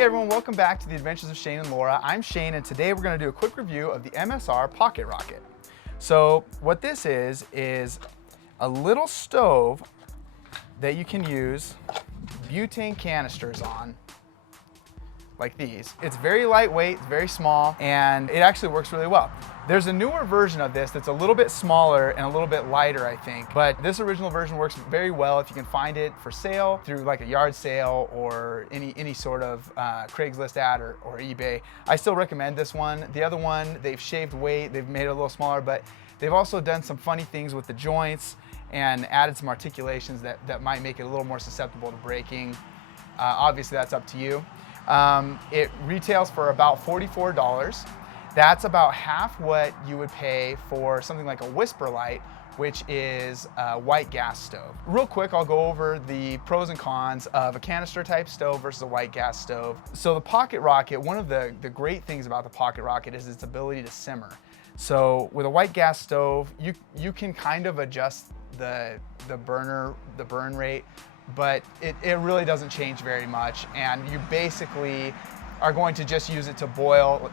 Hey everyone, welcome back to the Adventures of Shane and Laura. I'm Shane, and today we're going to do a quick review of the MSR PocketRocket. So what this is a little stove that you can use butane canisters on, like these. It's very lightweight, it's very small, and it actually works really well. There's a newer version of this that's a little bit smaller and a little bit lighter, I think, but this original version works very well if you can find it for sale through like a yard sale or any sort of Craigslist ad or eBay. I still recommend this one. The other one, they've shaved weight, they've made it a little smaller, but they've also done some funny things with the joints and added some articulations that might make it a little more susceptible to breaking. Obviously, that's up to you. It retails for about $44. That's about half what you would pay for something like a Ultralight, which is a white gas stove. Real quick, I'll go over the pros and cons of a canister type stove versus a white gas stove. So the PocketRocket, one of the great things about the PocketRocket is its ability to simmer. So with a white gas stove, you can kind of adjust the burn rate, but it really doesn't change very much, and you basically are going to just use it to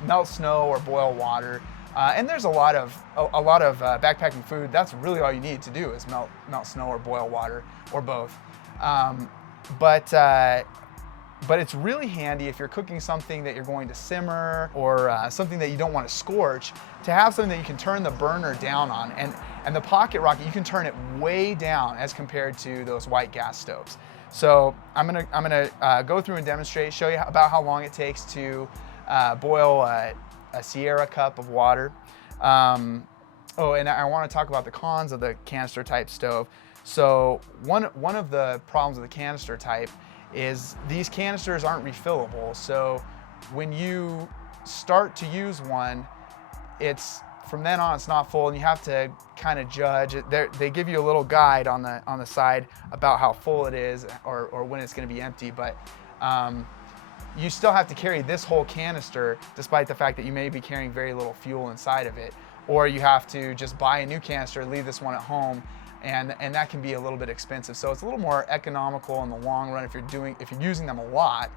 melt snow or boil water. And there's a lot of backpacking food. That's really all you need to do is melt snow or boil water, or both. But it's really handy if you're cooking something that you're going to simmer or something that you don't want to scorch, to have something that you can turn the burner down on. And the PocketRocket, you can turn it way down as compared to those white gas stoves. So I'm gonna go through and demonstrate, show you about how long it takes to boil a Sierra cup of water. Oh, and I want to talk about the cons of the canister type stove. So one of the problems with the canister type is these canisters aren't refillable. So when you start to use one, from then on it's not full, and you have to kind of judge it. They give you a little guide on the side about how full it is or when it's going to be empty, but you still have to carry this whole canister despite the fact that you may be carrying very little fuel inside of it, or you have to just buy a new canister, leave this one at home, and that can be a little bit expensive. So it's a little more economical in the long run if you're using them a lot,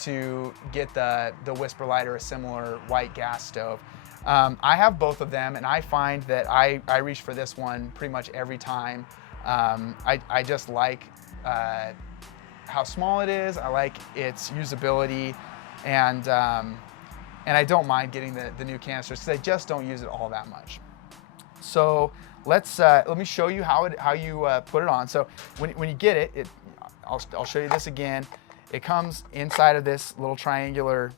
to get the Ultralight or a similar white gas stove. I have both of them, and I find that I reach for this one pretty much every time. I just like how small it is. I like its usability, and I don't mind getting the new canisters because I just don't use it all that much. So let me show you how you put it on. So when you get it, I'll show you this again. It comes inside of this little triangular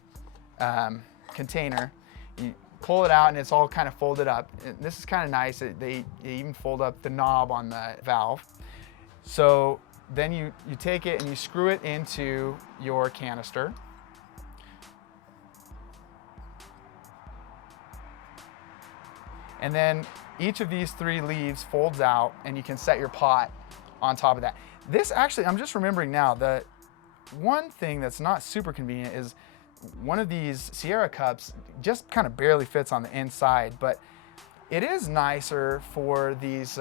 container. You pull it out and it's all kind of folded up. And this is kind of nice. They even fold up the knob on the valve. So then you take it and you screw it into your canister. And then each of these three leaves folds out, and you can set your pot on top of that. This actually, I'm just remembering now, the one thing that's not super convenient is one of these Sierra cups just kind of barely fits on the inside, but it is nicer for these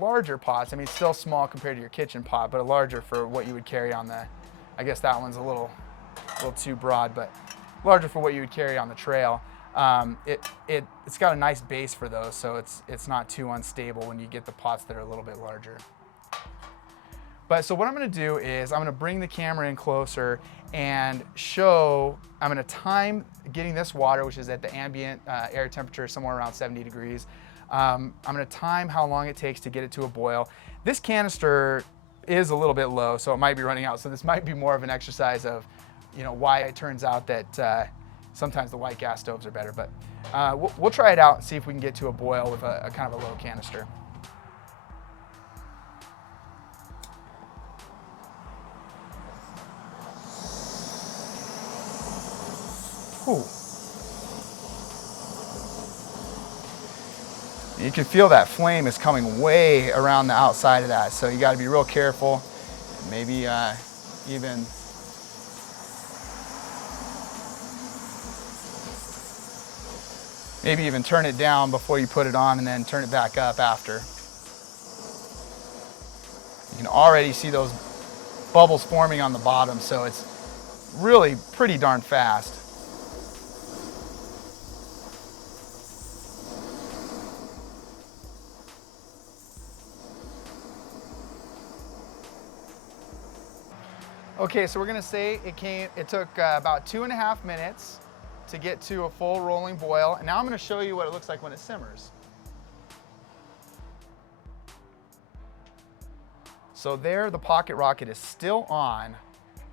larger pots. I mean, it's still small compared to your kitchen pot, but larger for what you would carry on the, I guess that one's a little too broad, but larger for what you would carry on the trail. It's got a nice base for those, so it's not too unstable when you get the pots that are a little bit larger. But so what I'm going to do is I'm going to bring the camera in closer and I'm going to time getting this water, which is at the ambient air temperature somewhere around 70 degrees. I'm going to time how long it takes to get it to a boil. This canister is a little bit low, so it might be running out. So this might be more of an exercise of, why it turns out that sometimes the white gas stoves are better. But we'll try it out and see if we can get to a boil with a kind of a low canister. Ooh. You can feel that flame is coming way around the outside of that, so you got to be real careful. Maybe even turn it down before you put it on, and then turn it back up after. You can already see those bubbles forming on the bottom, so it's really pretty darn fast. Okay, so we're gonna say it took about 2.5 minutes to get to a full rolling boil. And now I'm gonna show you what it looks like when it simmers. So there, the PocketRocket is still on,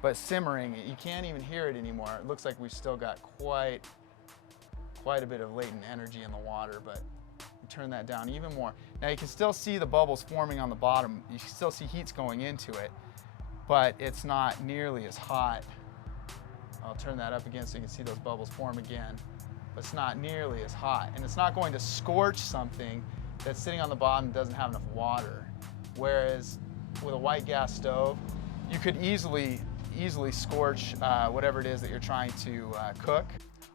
but simmering. You can't even hear it anymore. It looks like we've still got quite a bit of latent energy in the water, but turn that down even more. Now you can still see the bubbles forming on the bottom. You can still see heats going into it, but it's not nearly as hot. I'll turn that up again so you can see those bubbles form again, but it's not nearly as hot. And it's not going to scorch something that's sitting on the bottom and doesn't have enough water. Whereas with a white gas stove, you could easily scorch whatever it is that you're trying to cook.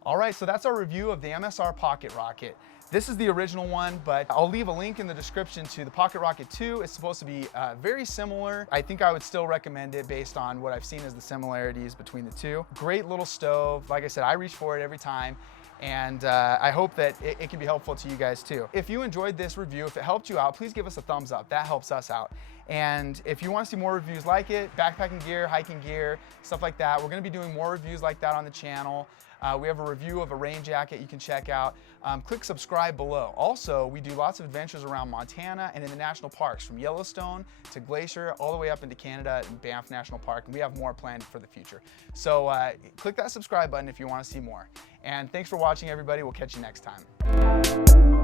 All right, so that's our review of the MSR PocketRocket. This is the original one, but I'll leave a link in the description to the PocketRocket 2. It's supposed to be very similar. I think I would still recommend it based on what I've seen as the similarities between the two. Great little stove. Like I said, I reach for it every time. And I hope that it can be helpful to you guys too. If you enjoyed this review, if it helped you out, please give us a thumbs up. That helps us out. And if you want to see more reviews like it, backpacking gear, hiking gear, stuff like that, we're going to be doing more reviews like that on the channel. We have a review of a rain jacket you can check out. Click subscribe below. Also, we do lots of adventures around Montana and in the national parks, from Yellowstone to Glacier, all the way up into Canada and Banff National Park, and we have more planned for the future. So click that subscribe button if you want to see more. And thanks for watching, everybody. We'll catch you next time.